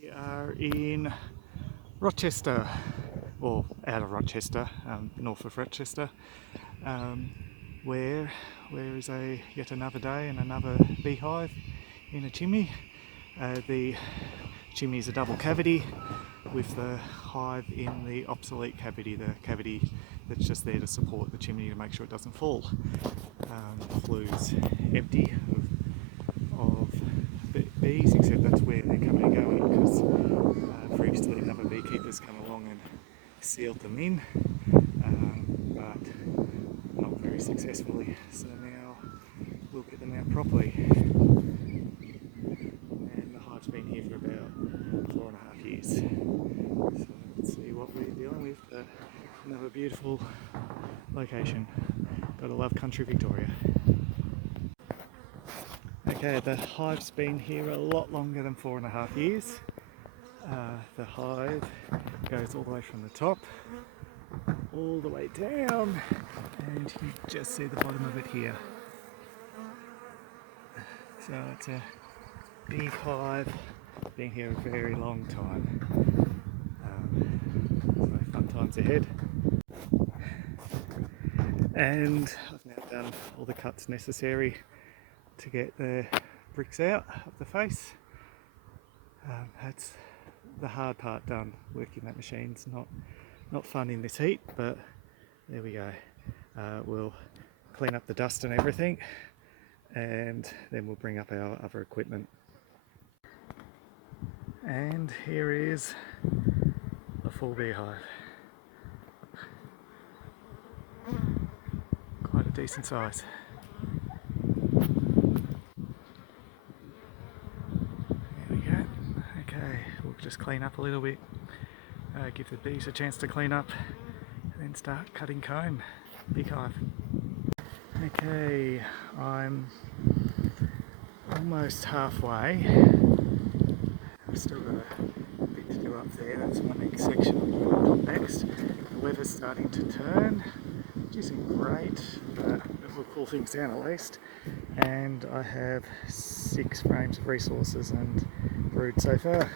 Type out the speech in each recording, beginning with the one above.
We are in Rochester, or out of Rochester, north of Rochester, where is yet another day and another beehive in a chimney. The chimney is a double cavity with the hive in the obsolete cavity, the cavity that's just there to support the chimney to make sure it doesn't fall. The flue's empty of bees, except that's where they're coming and going, because previously another beekeeper's come along and sealed them in, but not very successfully. So now we'll get them out properly. And the hive's been here for about 4.5 years. So let's see what we're dealing with, but another beautiful location. Gotta love country Victoria. Okay, the hive's been here a lot longer than 4.5 years. The hive goes all the way from the top all the way down, and you just see the bottom of it here. So it's a big hive, been here a very long time. So fun times ahead. And I've now done all the cuts necessary to get the bricks out of the face. That's the hard part done. Working that machine's not fun in this heat, but there we go. We'll clean up the dust and everything, and then we'll bring up our other equipment. And here is a full beehive. Quite a decent size. We'll just clean up a little bit, give the bees a chance to clean up, and then start cutting comb. Big hive. Okay, I'm almost halfway. I've still got a bit to do up there. That's my next section. I'll put next. The weather's starting to turn, which isn't great, but it will cool things down at least. And I have 6 frames of resources and brood so far.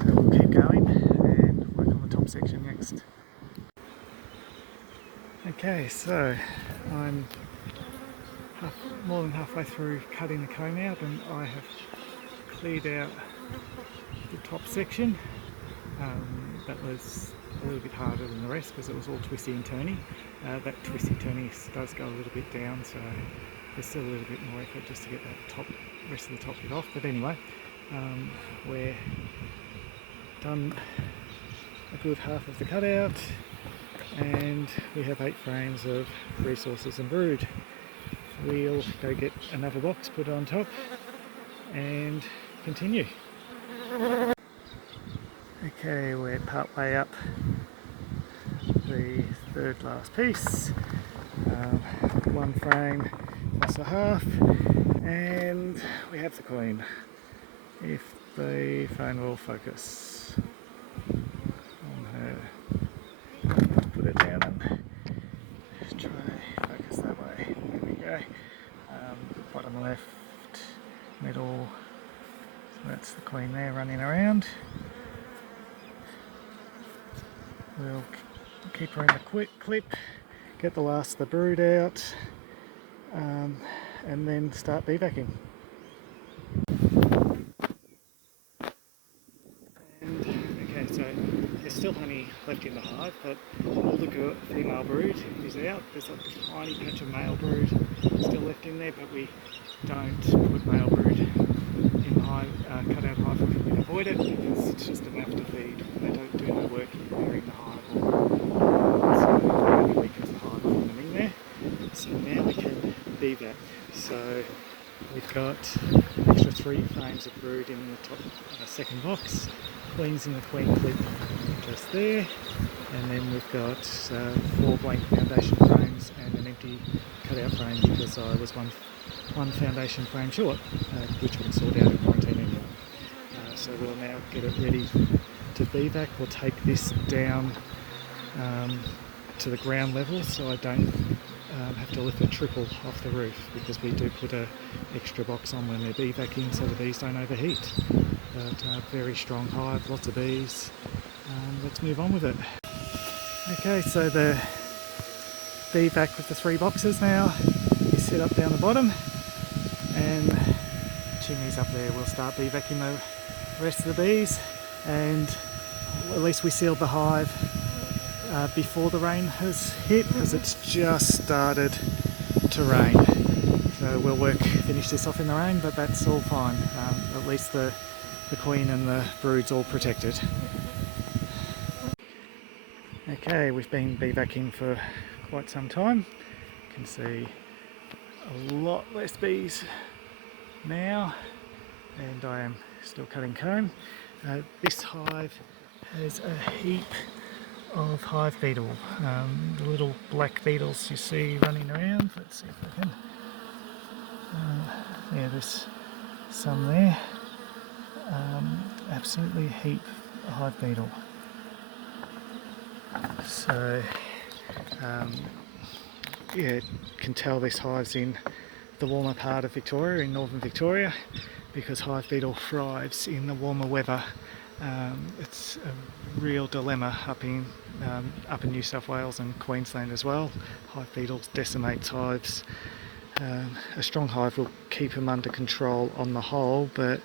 So we'll keep going and work on the top section next. Okay, so I'm more than halfway through cutting the comb out, and I have cleared out the top section. That was a little bit harder than the rest because it was all twisty and turny. That twisty turny does go a little bit down, so there's still a little bit more effort just to get that rest of the top bit off. But anyway, we're done a good half of the cutout, and we have 8 frames of resources and brood. We'll go get another box, put it on top, and continue. Okay, we're part way up the third last piece. 1 frame plus a half, and we have the queen. If the phone will focus on her. Let's put it down and try focus that way. There we go. Bottom left, middle. So that's the queen there running around. We'll keep her in the quick clip, get the last of the brood out, and then start bee-backing. So there's still honey left in the hive, but all the female brood is out. There's a tiny patch of male brood still left in there, but we don't put male brood in the hive, cut out hive if we can avoid it, because it's just enough to feed. They don't do no work in preparing the hive, so it really weakens the hive from them in there. So now we can beevac. So we've got extra 3 frames of brood in the top second box. Queen's in the queen clip just there, and then we've got 4 blank foundation frames and an empty cutout frame because I was one foundation frame short, which we can sort out in quarantine anyway. So we'll now get it ready to beevac. We'll take this down to the ground level so I don't have to lift a triple off the roof, because we do put a extra box on when they're bee vacuuming so the bees don't overheat. But very strong hive, lots of bees. Let's move on with it. Okay, so the bee vac with the 3 boxes now is set up down the bottom, and Chimney's up there. We'll start bee vacuuming the rest of the bees, and at least we sealed the hive before the rain has hit, because it's just started to rain. So we'll finish this off in the rain, but that's all fine. At least the queen and the brood's all protected. Okay, we've been bee vacuuming for quite some time. You can see a lot less bees now, and I am still cutting comb. This hive has a heap of hive beetle, the little black beetles you see running around. Let's see if I can. Yeah, there's some there. Absolutely a heap of hive beetle. So, yeah, you can tell this hive's in the warmer part of Victoria, in northern Victoria, because hive beetle thrives in the warmer weather. It's a real dilemma up in New South Wales and Queensland as well. Hive beetles decimate hives. A strong hive will keep them under control on the whole, but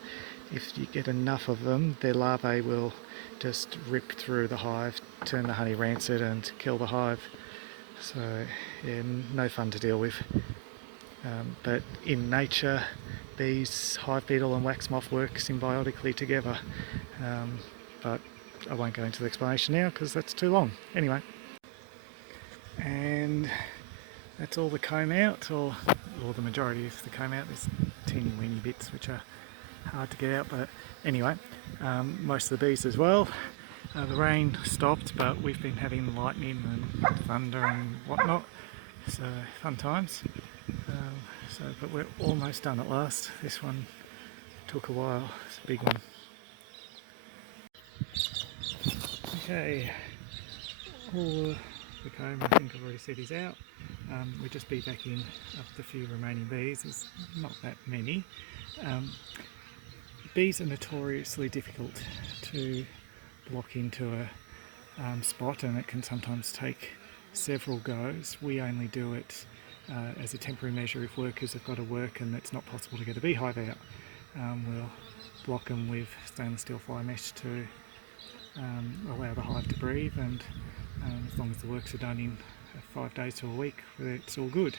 if you get enough of them, their larvae will just rip through the hive, turn the honey rancid and kill the hive. So yeah, no fun to deal with. But in nature, bees, hive beetle and wax moth work symbiotically together. But I won't go into the explanation now because that's too long. Anyway, and that's all the comb out, or the majority of the comb out. There's teeny weeny bits which are hard to get out, but anyway, most of the bees as well. The rain stopped, but we've been having lightning and thunder and whatnot, so fun times. But we're almost done at last. This one took a while. It's a big one. Okay, all the comb I think I've already said is out. We're just bee vacuuming up the few remaining bees. There's not that many. Bees are notoriously difficult to block into a spot, and it can sometimes take several goes. We only do it as a temporary measure if workers have got to work and it's not possible to get a beehive out. We'll block them with stainless steel fly mesh to allow the hive to breathe, and as long as the works are done in 5 days to a week, it's all good.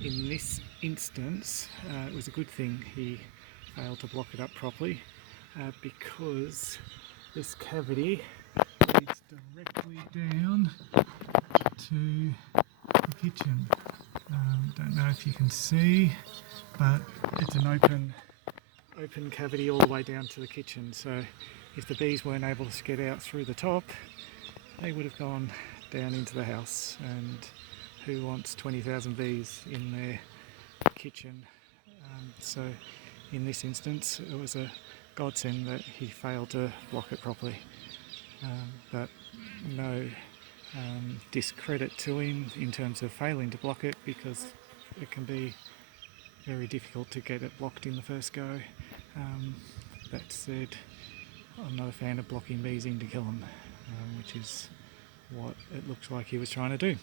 In this instance, it was a good thing he failed to block it up properly, because this cavity leads directly down to the kitchen. Don't know if you can see, but it's an open cavity all the way down to the kitchen, so if the bees weren't able to get out through the top, they would have gone down into the house, and who wants 20,000 bees in their kitchen? So in this instance it was a godsend that he failed to block it properly, but no discredit to him in terms of failing to block it, because it can be very difficult to get it blocked in the first go. That said, I'm not a fan of blocking bees in to kill them, which is what it looks like he was trying to do.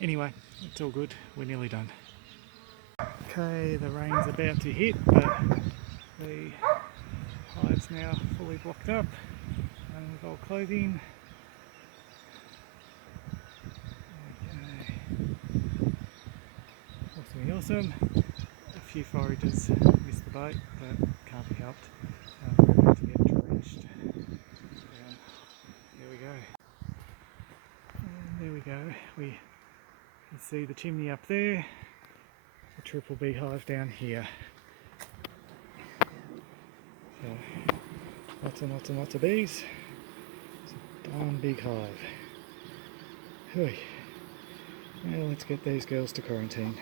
Anyway, it's all good, we're nearly done. Okay, the rain's about to hit, but the hive's now fully blocked up with old clothing. Okay, awesome. A few foragers missed the boat, but can't be helped. We're about to get drenched. There we go. And there we go. We can see the chimney up there, the triple beehive down here. So, lots and lots of bees. It's a darn big hive. Now let's get these girls to quarantine.